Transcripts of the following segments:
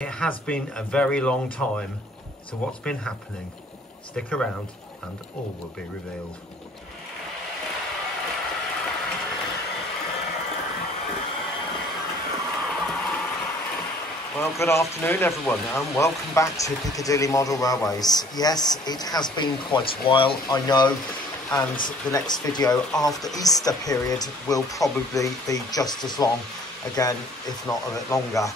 It has been a very long time, so what's been happening? Stick around and all will be revealed. Well, good afternoon everyone and welcome back to Piccadilly Model Railways. Yes, it has been quite a while, I know, and the next video after Easter period will probably be just as long again, if not a bit longer.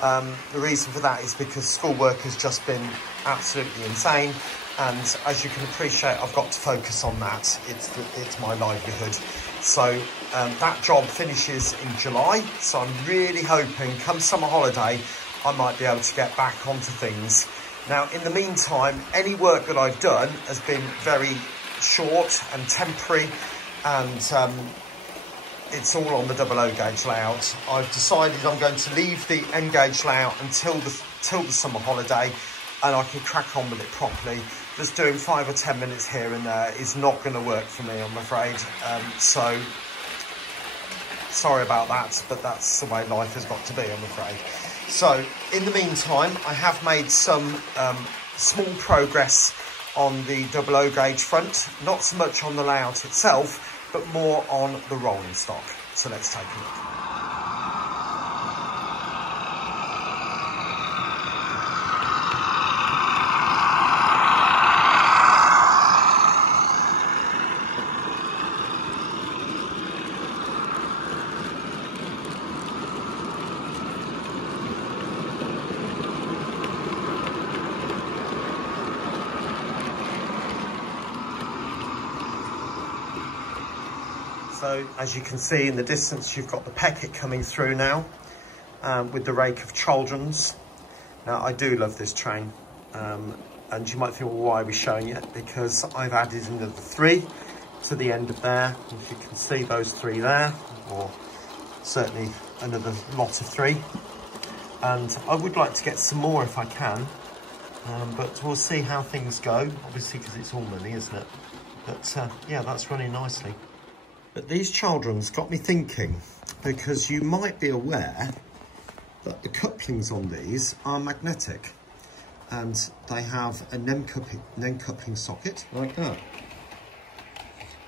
The reason for that is because schoolwork has just been absolutely insane, and as you can appreciate, I've got to focus on that. It's my livelihood. So that job finishes in July, so I'm really hoping come summer holiday I might be able to get back onto things. Now, in the meantime, any work that I've done has been very short and temporary, and it's all on the double O gauge layout. I've decided I'm going to leave the N gauge layout until the summer holiday, and I can crack on with it properly. Just doing 5 or 10 minutes here and there is not going to work for me, I'm afraid. So sorry about that, but that's the way life has got to be, I'm afraid. So in the meantime, I have made some small progress on the double O gauge front, not so much on the layout itself, but more on the rolling stock. So let's take a look. So as you can see in the distance, you've got the Peckett coming through now with the rake of chaldrons. Now, I do love this train, and you might think, well, why are we showing it? Because I've added another 3 to the end of there. If you can see those 3 there, or certainly another lot of 3. And I would like to get some more if I can, but we'll see how things go, obviously, because it's all money, isn't it? But yeah, that's running nicely. But these chaldrons got me thinking, because you might be aware that the couplings on these are magnetic, and they have a NEM coupling socket like that.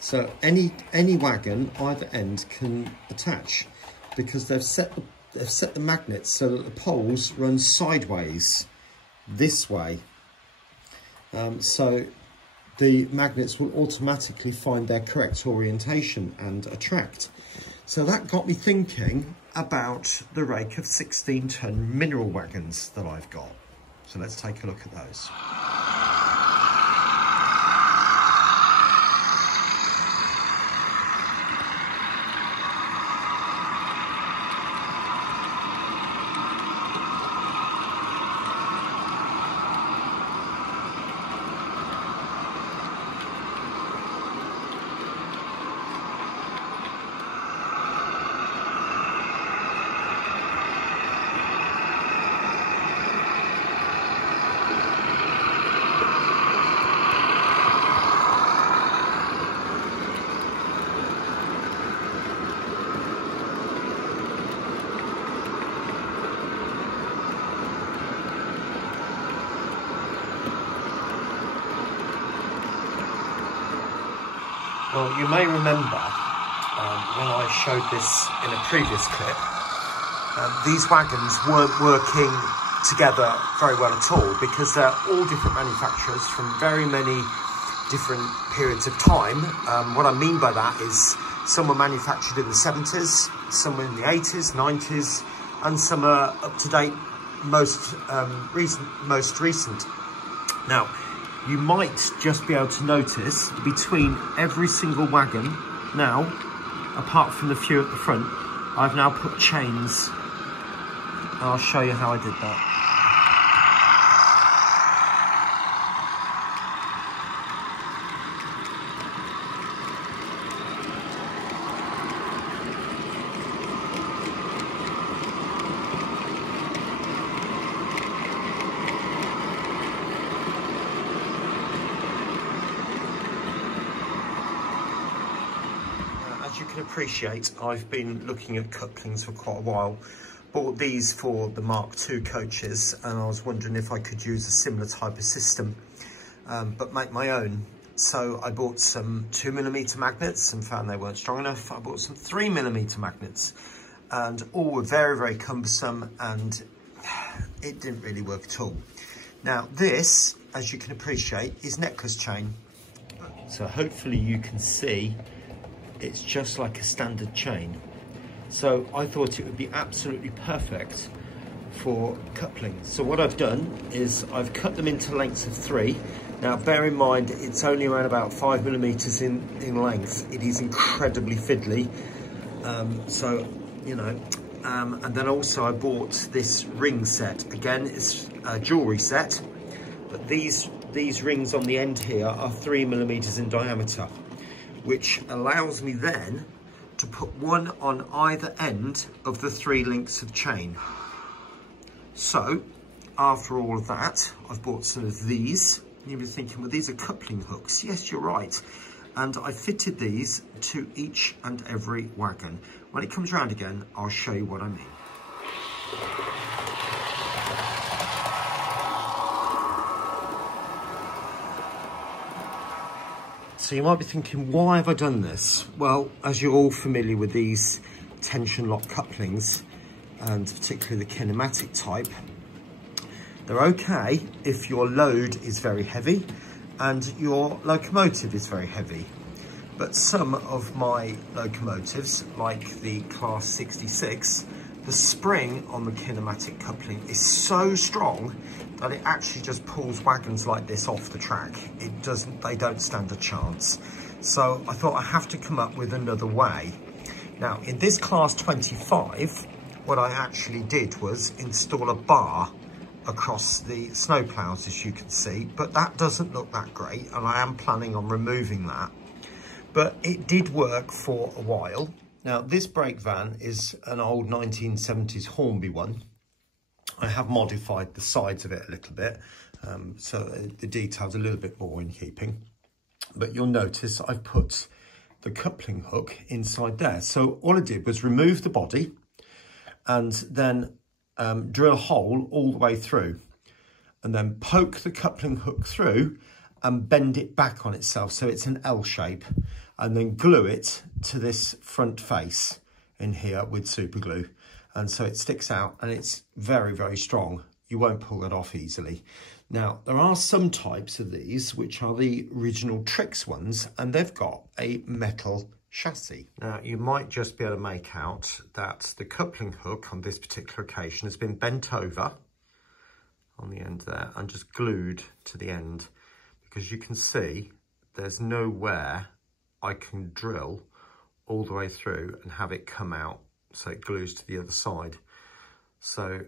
So any wagon either end can attach, because they've set the magnets so that the poles run sideways this way. So the magnets will automatically find their correct orientation and attract. So that got me thinking about the rake of 16-ton mineral wagons that I've got. So let's take a look at those. Well, you may remember when I showed this in a previous clip, these wagons weren't working together very well at all, because they're all different manufacturers from very many different periods of time. What I mean by that is some were manufactured in the 70s, some were in the 80s, 90s, and some are up to date, most recent. Now, you might just be able to notice between every single wagon now, apart from the few at the front, I've now put chains, and I'll show you how I did that. As you can appreciate, I've been looking at couplings for quite a while. bought these for the Mark II coaches, and I was wondering if I could use a similar type of system, but make my own. So I bought some 2mm magnets and found they weren't strong enough. I bought some 3mm magnets, and all were very, very cumbersome, and it didn't really work at all. Now this, as you can appreciate, is necklace chain. So hopefully you can see it's just like a standard chain. So I thought it would be absolutely perfect for coupling. So what I've done is I've cut them into lengths of 3. Now bear in mind, it's only around about 5mm in length. It is incredibly fiddly. So, you know, and then also I bought this ring set. Again, it's a jewellery set, but these rings on the end here are 3mm in diameter, which allows me then to put one on either end of the 3 links of chain. So after all of that, I've bought some of these. You'll be thinking, well, these are coupling hooks. Yes, you're right. And I fitted these to each and every wagon. When it comes around again, I'll show you what I mean. So you might be thinking, why have I done this? Well, as you're all familiar with these tension lock couplings, and particularly the kinematic type, they're okay if your load is very heavy and your locomotive is very heavy. But some of my locomotives, like the Class 66, the spring on the kinematic coupling is so strong that it actually just pulls wagons like this off the track. They don't stand a chance. So I thought I have to come up with another way. Now in this Class 25, what I actually did was install a bar across the snow ploughs, as you can see, but that doesn't look that great, and I am planning on removing that. But it did work for a while. Now this brake van is an old 1970s Hornby one. I have modified the sides of it a little bit, so the detail's a little bit more in keeping. But you'll notice I've put the coupling hook inside there. So all I did was remove the body and then drill a hole all the way through, and then poke the coupling hook through and bend it back on itself so it's an L shape, and then glue it to this front face in here with super glue, and so it sticks out and it's very, very strong. You won't pull it off easily. Now there are some types of these which are the original Trix ones, and they've got a metal chassis. Now you might just be able to make out that the coupling hook on this particular occasion has been bent over on the end there and just glued to the end, because you can see there's nowhere I can drill all the way through and have it come out, so it glues to the other side. So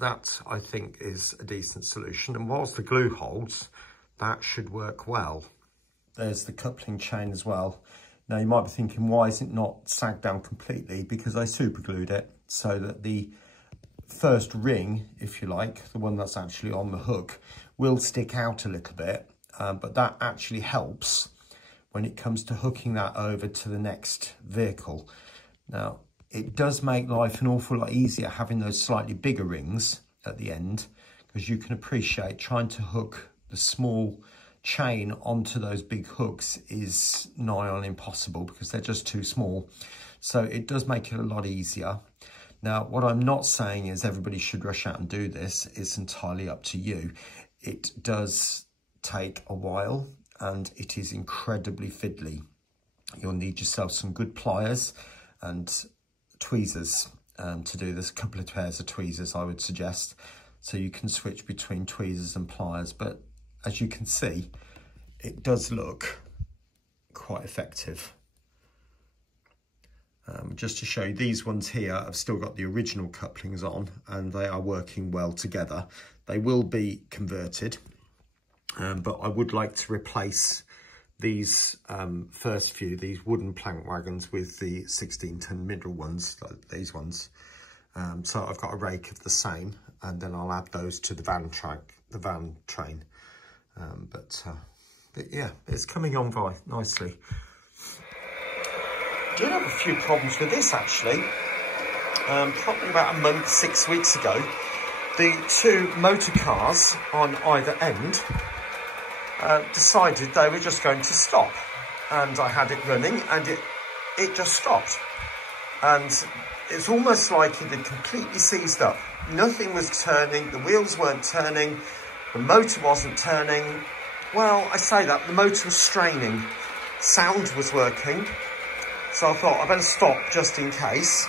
that, I think, is a decent solution, and whilst the glue holds, that should work well. There's the coupling chain as well. Now you might be thinking, why is it not sagged down completely? Because I super glued it so that the first ring, if you like, the one that's actually on the hook, will stick out a little bit, but that actually helps when it comes to hooking that over to the next vehicle. Now it does make life an awful lot easier having those slightly bigger rings at the end, because you can appreciate trying to hook the small chain onto those big hooks is nigh on impossible because they're just too small. So it does make it a lot easier. Now what I'm not saying is everybody should rush out and do this. It's entirely up to you. It does take a while and it is incredibly fiddly. You'll need yourself some good pliers and tweezers to do this. A couple of pairs of tweezers I would suggest, so you can switch between tweezers and pliers. But as you can see, it does look quite effective. Just to show you, these ones here have still got the original couplings on and they are working well together. They will be converted, but I would like to replace these first few, these wooden plank wagons, with the 16-ton middle ones, like these ones. So I've got a rake of the same, and then I'll add those to the van train. But yeah, it's coming on very nicely. I did have a few problems with this actually. probably about a month, 6 weeks ago, the two motor cars on either end decided they were just going to stop. And I had it running and it just stopped. And it's almost like it had completely seized up. Nothing was turning, the wheels weren't turning, the motor wasn't turning. Well, I say that, the motor was straining, sound was working. So I thought I better stop just in case.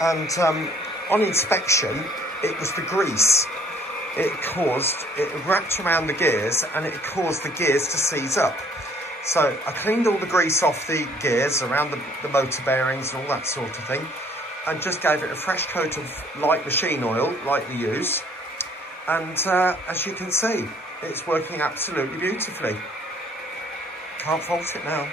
And on inspection, it was the grease. It wrapped around the gears and it caused the gears to seize up. So I cleaned all the grease off the gears around the motor bearings and all that sort of thing, and just gave it a fresh coat of light machine oil, like we use. And as you can see, it's working absolutely beautifully. Can't fault it now.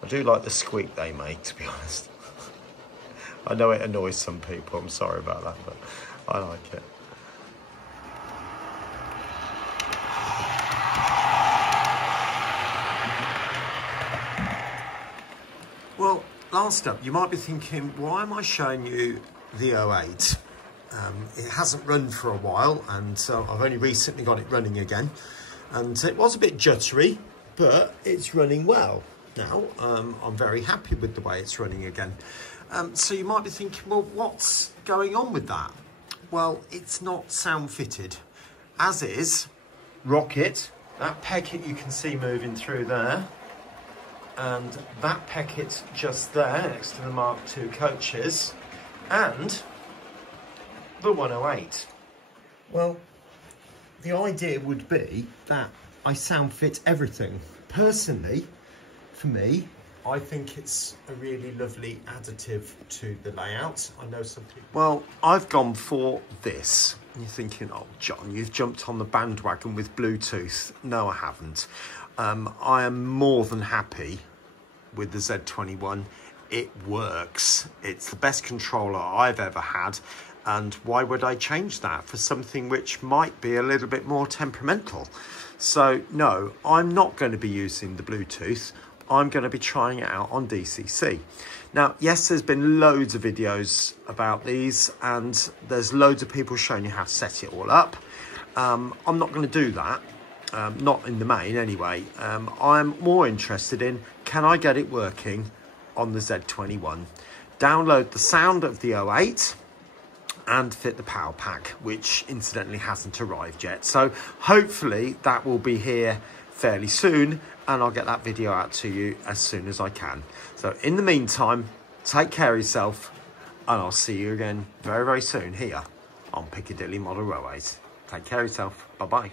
I do like the squeak they make, to be honest. I know it annoys some people, I'm sorry about that, but I like it. Well, last up, you might be thinking, why am I showing you the 08? It hasn't run for a while, and so I've only recently got it running again. And it was a bit juddery, but it's running well now. I'm very happy with the way it's running again. So you might be thinking, well, what's going on with that? Well, it's not sound fitted, as is Rocket. That pecket you can see moving through there, and that pecket just there next to the Mark II coaches, and the 108. Well, the idea would be that I sound fit everything. Personally, for me, I think it's a really lovely additive to the layout. I know some people... Well, I've gone for this. You're thinking, oh, John, you've jumped on the bandwagon with Bluetooth. No, I haven't. I am more than happy with the Z21. It works. It's the best controller I've ever had. And why would I change that for something which might be a little bit more temperamental? So, no, I'm not going to be using the Bluetooth. I'm going to be trying it out on DCC. Now, yes, there's been loads of videos about these, and there's loads of people showing you how to set it all up. I'm not going to do that, not in the main anyway. I'm more interested in, can I get it working on the Z21? Download the sound of the 08 and fit the power pack, which incidentally hasn't arrived yet. So hopefully that will be here fairly soon, and I'll get that video out to you as soon as I can. So in the meantime, take care of yourself, and I'll see you again very, very soon here on Piccadilly Model Railways. Take care of yourself. Bye-bye.